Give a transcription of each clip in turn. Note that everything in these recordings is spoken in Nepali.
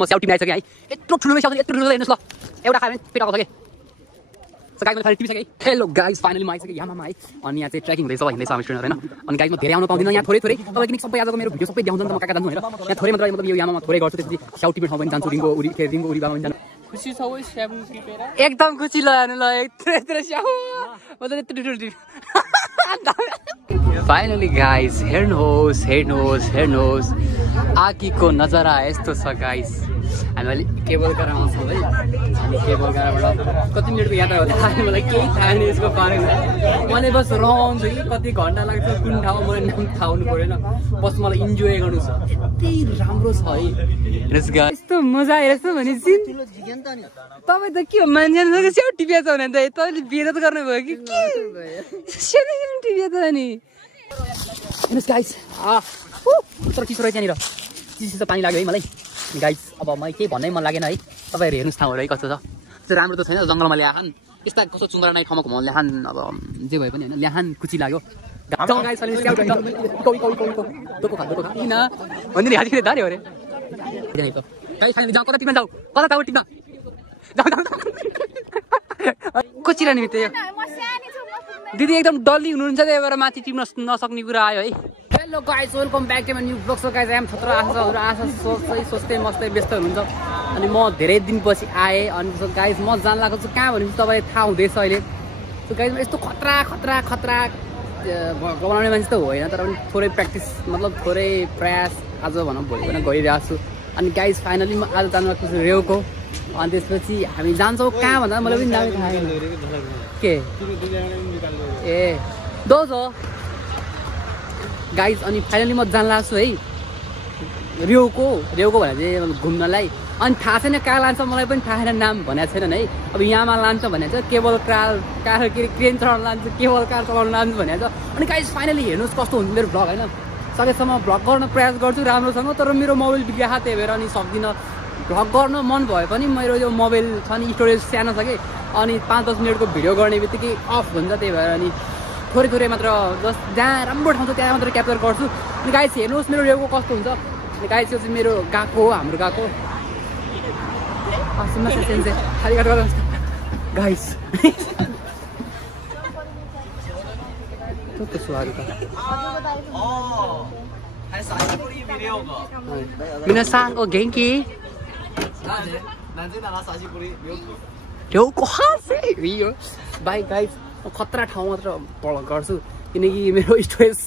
म स्याउ टिम आइसकेँ है यत्रो ठुलो स्याउ यत्रो ठुलो हेर्नुहोस् ल एउटा खायो भने पेट आउँछ के सो गाइस मैले टिपिसकेँ हेलो गाइस फाइनली म आइसकेँ यामामा है अनि यहाँ चाहिँ ट्रेकिङ हुँदैछ हिँड्दैछ हामी स्टुडेन्टहरु हैन अनि गाइस म धेरै आउन पाउँदिनँ यहाँ थोरै तपाईँ किन सबै आजको मेरो भिडियो सबै देखाउँछ नि त म कहाँ जान्छु हैन यहाँ थोरै मात्र मतलब यो यामामा थोरै गर्छु त्यसपछि स्याउ टिप्ने ठाउँ पनि जान्छु रिङको उरी बामा पनि जान्छु खुसी छ ओइ स्याउ टिपेर एकदम खुसी ल हेर्नु ल यत्रो स्याउ म त यत्रो ठुलो टिप फाइनली गाइस हेर्नुहोस् आकीको नजारा यस्तो छ गाइस हामीले केबल कार आउँछौँ है अनि केबल कारबाट कति मिनटको यात्रा हो थाहा मलाई केही थाहा छैन यसको बारेमा मैले बस रहन्छु कि कति घन्टा लाग्छ कुन ठाउँ मलाई नाम थाहा हुनु परेन बस मलाई इन्जोय गर्नु छ यति राम्रो छ है हेर्नुहोस् गाइस यस्तो मजा आइरहेछ भनेपछि तपाईँ त के हो मान्छे स्याउ टिपिया छ भने त तपाईँले बेइज्जत गर्नुभयो कि सानो टिपिया छ नि हेर्नुहोस् गाइस तर चिसो रहेछ यहाँनिर चिसो पानी लाग्यो है मलाई गाइस अब मलाई केही भन्नै मन लागेन है तपाईँहरू हेर्नुहोस् ठाउँहरू है कस्तो छ त्यो राम्रो त छैन जङ्गलमा ल्याहान यस्ता कस्तो चुन्द्रा नै ठाउँमा घुमाउनु ल्याहान अब जे भए पनि होइन ल्याहान खुसी लाग्यो किन भन्दिनँ हाजिर धार्यो अरे गाइस फाइनली जाउँ कता टिप्न जाऊ कता जाऊ टिप्न कोचिरहने बित्यो दिदी एकदम डल्ली हुनुहुन्छ त्यही भएर माथि टिप्न नसक्ने कुरा आयो है hello guys welcome back to my new vlog so guys I'm छत्र आशा सोच्दै मस्तै व्यस्त हुनुहुन्छ अनि म धेरै दिनपछि आएँ अनि गाइस म जान लागेको छु कहाँ भनेपछि तपाईँलाई थाहा हुँदैछ अहिले सो गाइस यस्तो खतरा बनाउने मान्छे त होइन तर पनि थोरै प्र्याक्टिस मतलब थोरै प्रयास आज भनौँ भोलि पनि गरिरहेको छु अनि गाइस फाइनली म आज जानु आएको छु रेउको अनि त्यसपछि हामी जान्छौँ कहाँ भन्दा मलाई पनि नामै थाहा छैन के ए दोज हो गाइस अनि फाइनली म जान लाग्छु है रेउको भनेर चाहिँ घुम्नलाई अनि थाहा छैन कहाँ लान्छ मलाई पनि थाहा छैन नाम भनेको छैन है अब यहाँमा लान्छ भनेको छ केबल कार के क्रेन चलाउनु लान्छ केबल कार चलाउनु लान्छ भनेको छ अनि गाइस फाइनली हेर्नुहोस् कस्तो हुन्छ मेरो भ्लग होइन सकेसम्म भ्लग गर्न प्रयास गर्छु राम्रोसँग तर मेरो मोबाइल बिग्रिया त्यही भएर अनि सक्दिनँ भ्लग गर्न मन भए पनि मेरो यो मोबाइल छ नि स्टोरेज सानो छ कि अनि 5-10 मिनटको भिडियो गर्ने बित्तिकै अफ हुन्छ त्यही भएर अनि थोरै मात्र जस्ट जहाँ राम्रो ठाउँ छ त्यहाँ मात्र क्याप्चर गर्छु अनि गाइस हेर्नुहोस् मेरो रेउको कस्तो हुन्छ अनि गाइस यो चाहिँ मेरो गएको हो हाम्रो गएको खाली गाइस मिनासान ओ गेंकी बाई गाइस खतरा ठाउँ मात्र भ्लग गर्छु किनकि मेरो स्टोरेज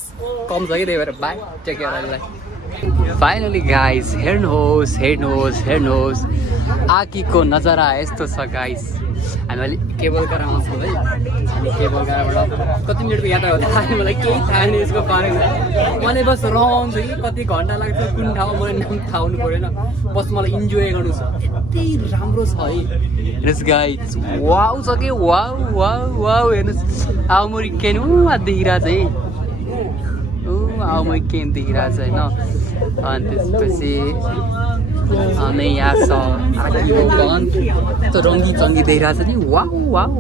कम छ कि त्यही भएर bye take care finally guys हेर्नुहोस् आकीको नजारा यस्तो छ गाइस हामीले केबल कार आउँछौँ है अनि केबल कारबाट कति मिनटको यात्रा हो थाहा छैन मलाई केही थाहा छैन यसको बारेमा मैले बस रहन्छु कि कति घन्टा लाग्छ कुन ठाउँ मलाई नाम थाहा हुनु परेन बस मलाई इन्जोय गर्नु छ यति राम्रो छ है हेर्नुहोस् गाइस वाउ छ कि वाउ हेर्नुहोस् आउमरी केन देखिरहेछ है आउमरी केन देखिरहेछ होइन अनि त्यसपछि अनि यहाँ छ रङ्गी चङ्गी देखिरहेछ नि वाउ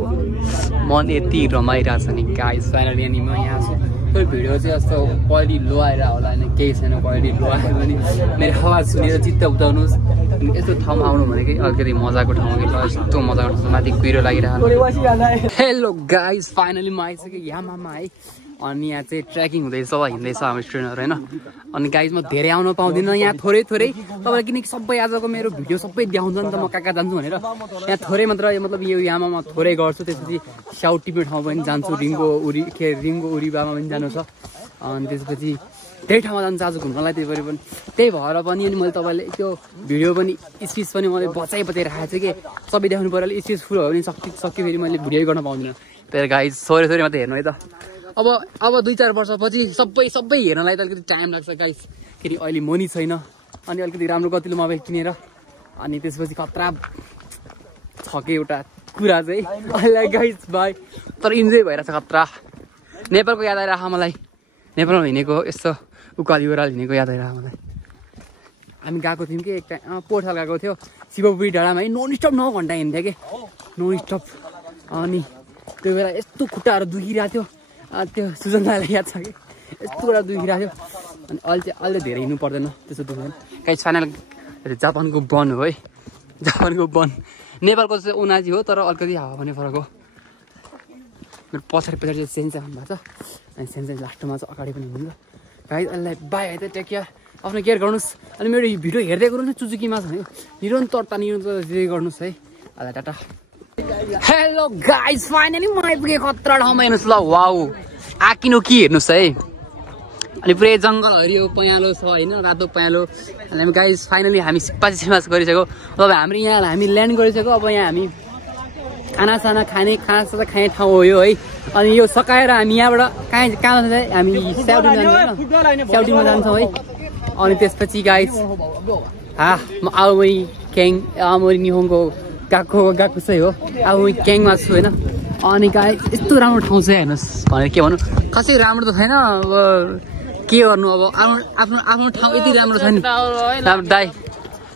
मन यति रमाइरहेछ नि गाइस फाइनली अनि म यहाँ छु त्यो भिडियो चाहिँ जस्तो क्वालिटी लो आएर होला होइन केही छैन क्वालिटी लो आयो भने मेरो आवाज सुनेर चित्त उठाउनुहोस् यस्तो ठाउँमा आउनु भनेकै अलिकति मजाको ठाउँ कि यस्तो मजाको ठाउँ माथि कुहिरो लागिरहेको हेलो गाइस फाइनली म आइसकेँ यामामा है अनि यहाँ चाहिँ ट्रेकिङ हुँदैछ हिँड्दैछ हाम्रो स्टुडेन्टहरु हैन अनि गाइस म धेरै आउन पाउँदिनँ यहाँ थोरै तपाईलाई किनकि सबै आजको मेरो भिडियो सबै देखाउँछ नि त म कहाँ जान्छु भनेर यहाँ थोरै मात्र मतलब यो यामामा थोरै गर्छु त्यसपछि स्याउ टिप्ने ठाउँ पनि जान्छु रिङको उरी बामा पनि जानु छ अनि त्यसपछि त्यही ठाउँमा जान्छु आज घुम्नलाई त्यही भएर पनि अनि मैले तपाईलाई त्यो भिडियो पनि स्पिच पनि मैले बचाइ राखेको छु कि सबै देखाउनु पर्यो स्पिच फुल हो भने सक्यो फेरि मैले भिडियो गर्न पाउँदिनँ त्यही गाइस थोरै मात्र हेर्नु है त अब 2-4 वर्षपछि सबै हेर्नलाई त अलिकति टाइम लाग्छ गाइस फेरि अहिले मनी छैन अनि अलिकति राम्रो गतिलो मोबाइल किनेर अनि त्यसपछि खतरा छ कि एउटा कुरा चाहिँ अहिले गाइस भाइ तर इन्जोय भइरहेछ खतरा नेपालको याद आइरहेको मलाई नेपालमा हिँडेको यस्तो उकाली ओह्राली हिँडेको याद आइरहेको मलाई हामी गएको थियौँ कि एक टाइम पोर्टल गएको थियो शिवपुरी डाँडामा है नन स्टप 9 घन्टा हिँड्थ्यो कि नन स्टप अनि त्यो बेला यस्तो खुट्टाहरू दुखिरहेको थियो त्यो सुजनलाई याद छ कि यस्तो कुरा दुखिरहेको थियो अनि अहिले धेरै हिँड्नु पर्दैन त्यसो दुख्दैन गाइस फाइनल जापानको वन हो है जापानको वन नेपालको चाहिँ उनाजी हो तर अलिकति हावा पनि फरक हो मेरो पछाडि चाहिँ सेन्सेई आउनुभएको छ अनि सेन्सेई लास्टमा चाहिँ अगाडि पनि हुनुहुन्छ गाइज यसलाई बाई है त टेक केयर आफ्नो केयर गर्नुहोस् अनि मेरो भिडियो हेर्दै गर्नु न चुचुकीमा छ भने निरन्तरता गर्नुहोस् है अहिले टाटा हेलो गाइज फाइनली म आइपुगेँ खतरा ठाउँमा हेर्नुहोस् ल वाउ आकिनो कि हेर्नुहोस् है अनि पुरै जङ्गल हरियो पयालो छ होइन रातो पयालो अनि गाइज फाइनली हामी सिपास गरिसक्यो अब हामी ल्यान्ड गरिसक्यो अब यहाँ हामी खानासाना खाने ठाउँ हो यो है अनि यो सकाएर हामी यहाँबाट कहाँ हामी स्याउटीमा जान्छौँ है अनि त्यसपछि गाइज म आउमै क्याङ आउमै निहोङको गएको चाहिँ हो आउमै क्याङमा छु होइन अनि गाइज यस्तो राम्रो ठाउँ छ हेर्नुहोस् भनेर के भन्नु खासै राम्रो त छैन अब के गर्नु अब आफ्नो ठाउँ यति राम्रो छ नि राम्रो दाई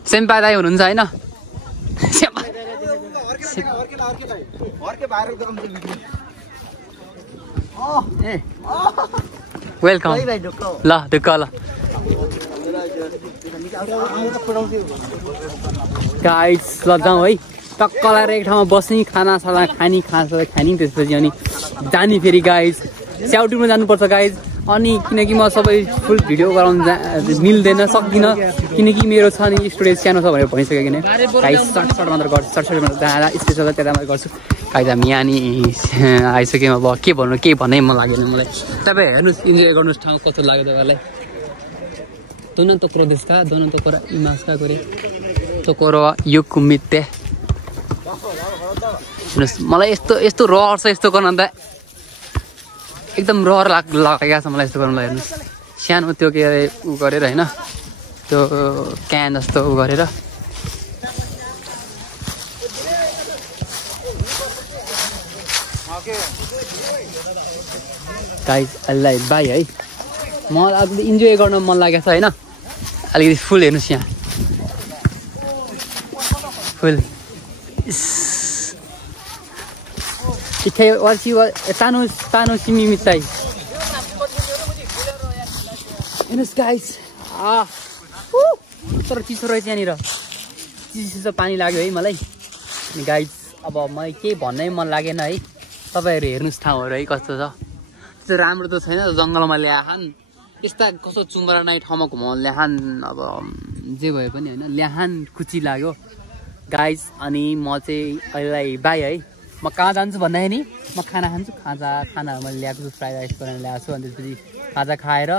सेम्पा दाई हुनुहुन्छ होइन वेलकम ल ढुक्क ल गाइस ल जाउँ है टक्क लगाएर एक ठाउँमा बस्ने खानासाना खानी त्यसपछि अनि जाने फेरि गाइज स्याउटीमा जानुपर्छ गाइज अनि किनकि म सबै फुल भिडियो गराउनु मिल्दैन सक्दिनँ किनकि मेरो छ नि स्टुडेन्ट सानो छ भनेर भनिसक्यो किन गाइज सर्ट मात्र गर्छु सर्ट जहाँ स्पेसल त्यता मात्र गर्छु गाइज हामी यहाँ नि आइसक्यौँ अब के भन्नु केही भन्नै मन लागेन मलाई तपाईँ हेर्नुहोस् इन्जोय गर्नुहोस् ठाउँ कस्तो लाग्यो तपाईँलाई दोनन्त प्रदेशका दोनन्त कोरा इमासका कोरे तोकोरो यो कुमिते हेर्नुहोस् मलाई यस्तो रहर छ यस्तो गर्न त एकदम रहर लागेको छ मलाई यस्तो गर्नुलाई हेर्नुहोस् सानो त्यो के अरे उ गरेर होइन त्यो क्यान जस्तो उ गरेर गाइज अल्लाह बाई है मलाई अलिकति इन्जोय गर्न मन लागेको छ होइन अलिकति फुल हेर्नुहोस् यहाँ फुल तानो सिमी मिसाई हेर्नुहोस् गाइज तर चिसो रहेछ यहाँनिर चिसो पानी लाग्यो है मलाई अनि गाइज अब मलाई केही भन्नै मन लागेन है तपाईँहरू हेर्नुहोस् ठाउँहरू है कस्तो छ त्यो राम्रो त छैन जङ्गलमा ल्याहान यस्ता कस्तो चुम्बरा नै ठाउँमा घुमाउनु ल्याहान अब जे भए पनि होइन ल्याहान खुसी लाग्यो गाइज अनि म चाहिँ अहिलेलाई बाई है म कहाँ जान्छु भन्दाखेरि म खाना खान्छु खानाहरू मैले ल्याएको छु फ्राइड राइस बनाएर ल्याएको छु अनि त्यसपछि खाजा खाएर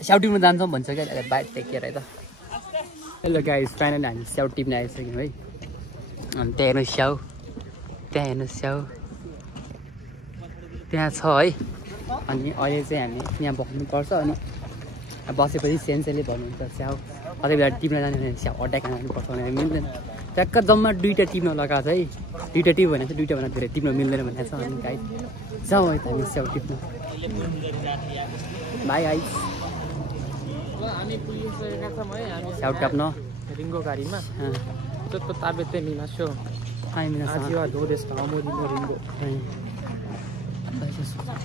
स्याउटीमा जान्छौँ भन्छ क्या बाइक टेकेर है त हेलो गाइज फाइनली हामी स्याउटीमा आइसक्यौँ है अनि त्यहाँ हेर्नुहोस् स्याउ त्यहाँ छ है अनि अहिले चाहिँ हामी यहाँ बस्नुपर्छ अनि बसेपछि सेन्सेले भन्नुहुन्छ स्याउ कतै बेला टिप्न जाने भने स्याउ अड्याक खानुपर्छ भनेर मिल्दैन ट्याक्क जम्मा 2टा टिप्न लगाएको छ है 2टा टिप भनेको छ 2टा भन्दा धेरै टिप्न मिल्दैन भनेको छ अनि गाइज जाउँ है त हामी स्याउ टिप्न बाई गाइज स्याउ टाप्न रिङ्गो गाडीमा त्यो ताबेते मिनासो आजिवा दोदेश आमोदिनो रिङ्गो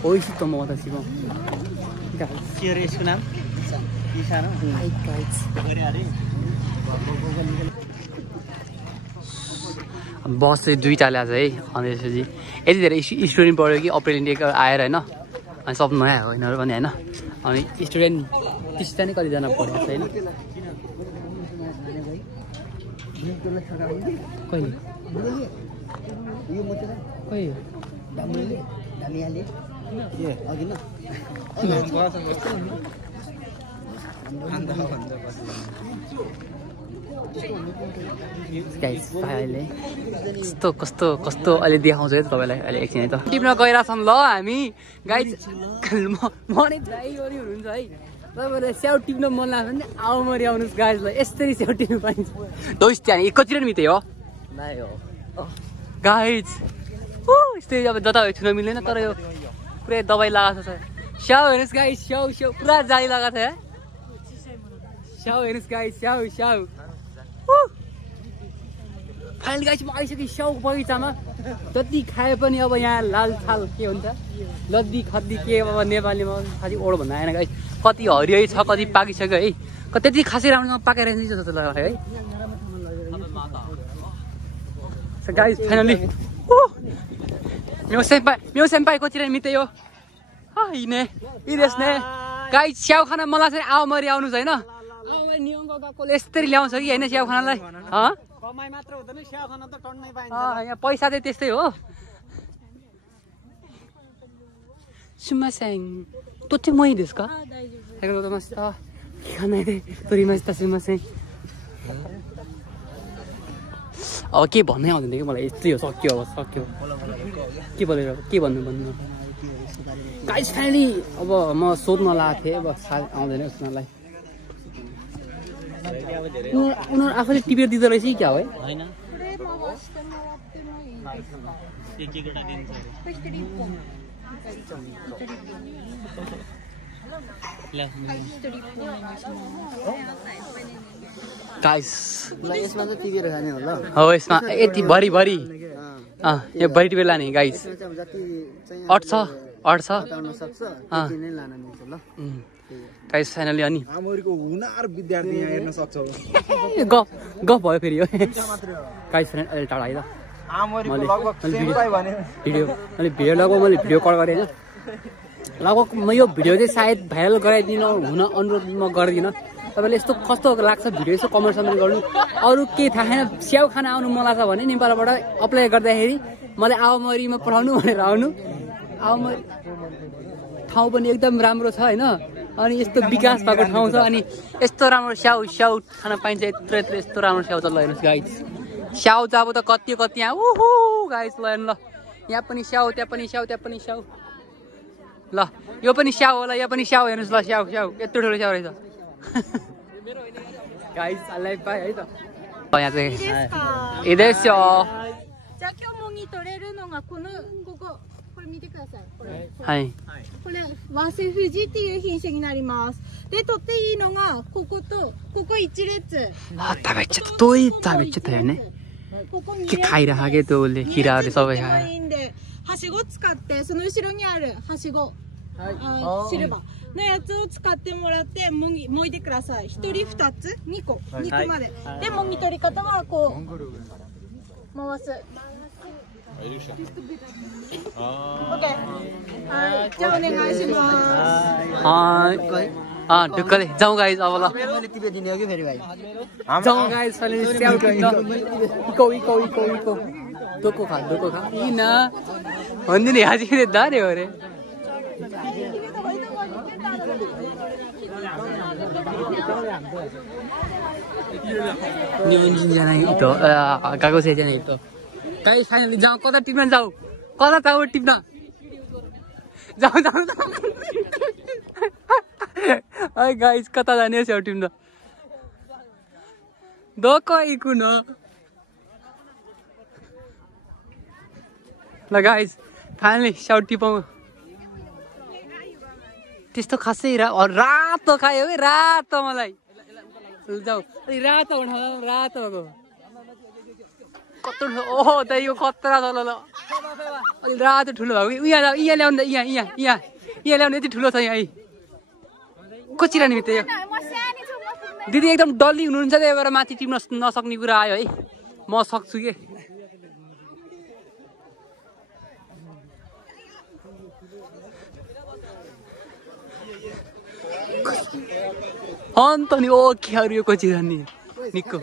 ओइसी त म त सिकाउँ के रे यसको नाम बस चाहिँ 2टा ल्याएको छ है अनि त्यसपछि यति धेरै स्टुडेन्ट पढ्यो कि अप्रेल इन्डिया आएर होइन अनि सब नयाँ हो यिनीहरू पनि होइन अनि स्टुडेन्ट 30टा नै कतिजना पढेको छ होइन कस्तो अहिले देखाउँछु है तपाईँलाई अहिले एकछिन है त टिप्न गइरहेछौँ ल हामी गाइज मनै ड्राई हुनुहुन्छ है तपाईँलाई स्याउ टिप्न मन लाग्छ भने आउमरी आउनुहोस् गाइज ल यसरी स्याउ टिप्नु पाइन्छ दोस् त्यहाँ कतिजना मिते हो गाइज यस्तै अब जता छुन मिल्दैन तर यो पुरै दबाई लगाएको छ स्याउ हेर्नुहोस् गाइज स्याउ पुरा जाली लगाएको छ स्याउ हेर्नुहोस् गाइज स्याउ फाइनली गाइज म आइसकेँ स्याउको बगैँचामा जति खाए पनि अब यहाँ लाल छाल के हुन्छ लद्दी खद्दी के अब नेपालीमा खालि ओड भन्दा आएन गाइज कति हरियै छ कति पाकिसक्यो है त्यति खासै राम्रोसँग पाकेर जस्तो लाग्यो है गाइस फाइनली मेरो सेम्पाई कोचिरा मिते यो इने इदेस्ने गाइस स्याउ खाना मलाई चाहिँ आवमरी आउनु छैन आवमरी नियमको गएकोले यसरी ल्याउँछ कि हैन स्याउ खानालाई कमाई मात्र हुँदैन स्याउ खाना त टन्नै पाइन्छ यहाँ पैसा चाहिँ त्यस्तै हो सुमासेङ तोचे मै देश का हेलो नमस्ते खाना है तोरीमास्ता सुमासेङ अब के भन्नै आउँदैन कि मलाई यस्तै हो सक्यो अब सक्यो के भन्नु गाइस फाइनली अब म सोध्न लागेको थिएँ अब आउँदैन उनीहरूलाई उनीहरू आफैले टिपेर दिँदो रहेछ कि क्या हो है गाइस यसमा चाहिँ टिपेर खाने हो ल हो यसमा यति भरि यो भरि टिपेर लाने गाइस अट्छ गाइस फाइनली अनि आमरीको हुनार विद्यार्थी यहाँ हेर्न सक्छ गफ भयो फेरि गाइस फ्रेन्ड अहिले टाढा आइदा आमरीको लगभग सेम्पाई भने भिडियो लगभग मैले भिडियो कल गरेँ होइन लगभग म यो भिडियो चाहिँ सायद भाइरल गराइदिनु हुन अनुरोध म गर्दिनँ तपाईँले यस्तो कस्तो लाग्छ भिडियो यसो कमेन्ट समेन्ट गर्नु अरू केही थाहा छैन स्याउ खाना आउनु मन लाग्छ भने नेपालबाट अप्लाई गर्दाखेरि मलाई आवमरीमा पठाउनु भनेर आउनु आवमरी ठाउँ पनि एकदम राम्रो छ होइन अनि यस्तो विकास भएको ठाउँ छ अनि यस्तो राम्रो स्याउ खान पाइन्छ यस्तो राम्रो स्याउ त ल हेर्नुहोस् गाइस स्याउ त अब त कति यहाँ उहु गाइस ल हेर्नु ल यहाँ पनि स्याउ त्यहाँ पनि स्याउ ल यो पनि स्याउ होला यो पनि स्याउ हेर्नुहोस् ल स्याउ यत्रो ठुलो स्याउ रहेछ गाइस अल्लाह पाए है त यहाँ चाहिँ इदेस्यो じゃあ今日もぎ取れるのがこれ見てください。はいこれワセフジっていう品種になります。で取っていいのがこことここ一列。食べちゃったどうい食べちゃったよねここにखाइ राखेको त्यो उसले किराहरूले सबै खायो いいんではしご使ってその後ろにあるはしごシルバーのやつを使ってもらってもいでください。一人2つ2個まで。でもぎ取り方はこう回す。オッケー。はい。じゃあお願いします。ढुक्कले जाउँ गाइस अब ल मैले टिपेर दिने हो कि फेरि भाइ जाउँ गाइस अहिले स्याउ इको दोको खा इन भन्दिने हाजिरे दारे हो रे जना इतो गएको छ जना इतो गाइस फाइनली जाउँ कता टिप्न जाऊ टिप्न जाऊ Hai guys, kata जाने स्याउ टिप्न दोको इकु न ल गाइस फाइनली स्याउ टिपौँ त्यस्तो खासै रातो खायो है रातो मलाई जाऊ अलि रातो उठाउँ रातो भएको कत्रो ओहो दाइ यो खतरा छ ल अलि रातो ठुलो भएको कि यहाँ ल्याउनु त यहाँ ल्याउनु यति ठुलो छ यहाँ कोचिरा निमित्त यो दिदी एकदम डल्ली हुनुहुन्छ त्यही भएर माथि टिप्न नसक्ने कुरा आयो है म सक्छु के अन्त नि ओ के अरू यो कोचिरा नि निक्को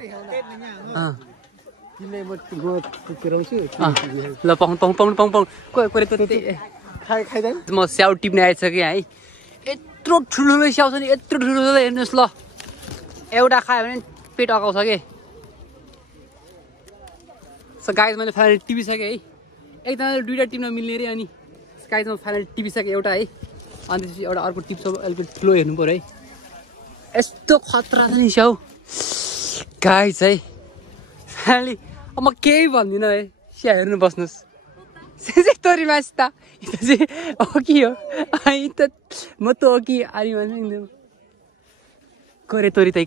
ल पाउँ म स्याउ टिप्न आइसकेँ है यत्रो ठुलो स्याउ छ नि यत्रो ठुलो छ हेर्नुहोस् ल एउटा खायो भने पेट अगाउँछ के गाइस मैले फाइनल टिपिसकेँ है एकजनाले दुईवटा टिप्न मिल्ने रे अनि गाइस म फाइनल टिपिसकेँ एउटा है अनि त्यसपछि एउटा अर्को टिप्छ अलिकति ठुलो हेर्नु पऱ्यो है यस्तो खतरा छ नि स्याउ गाइस है फाइनली अब म केही भन्दिनँ है स्या हेर्नु बस्नुहोस् तोरी मास त हो कि हो म त हो कि आरी मान्छे कोरे तोरी तै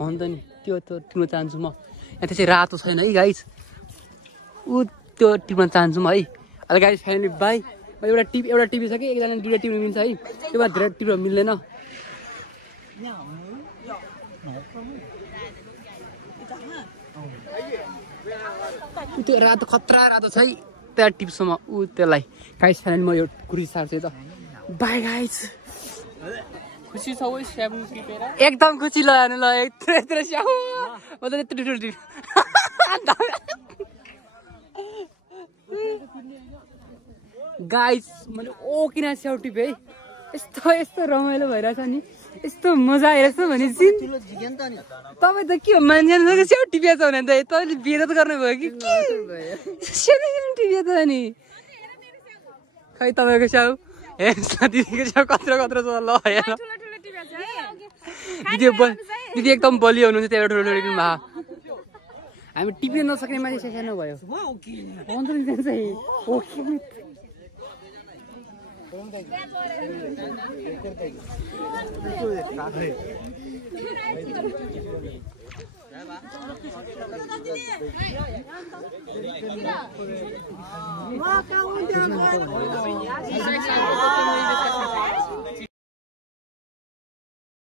अन्त नि त्यो त टिप्न चाहन्छु म यहाँ त्यसै रातो छैन है गाइस ऊ त्यो टिप्न चाहन्छु म है अहिले गाइस फाइनली बाई एउटा टिभी छ कि एकजना दुईटा टिभी मिल्छ है त्यो भएर धेरै टिभीहरू मिल्दैन त्यो रातो खतरा रातो छ है त्यहाँ टिप्सम्म ऊ त्यसलाई गाइस फाइनली म यो कुर्ती सार्छु त बाई गाइस खुसी छ ओइ स्याबु टिपेर एकदम खुसी लाग्यो ल यत्रो स्याउ म त यत्रो ठुलो टिप गाइस मैले किन स्याउ टिपे है यस्तो रमाइलो भइरहेछ नि यस्तो मजा आइरहेछ भनेपछि तपाईँ त के हो मान्छे स्याउ टिपेछ भने त तपाईँले बेइज्जत गर्नुभयो कि सानो टिपेछ नि खै तपाईँको स्याउ हेर्नुहोस् दिदीको स्याउ कत्रो छ ल हेर दिदी एकदम बलियो हुनुहुन्छ त्यहाँ ठुलो ठुलो टिप्नु भयो हामी टिप्न नसक्ने मान्छे सानो भयो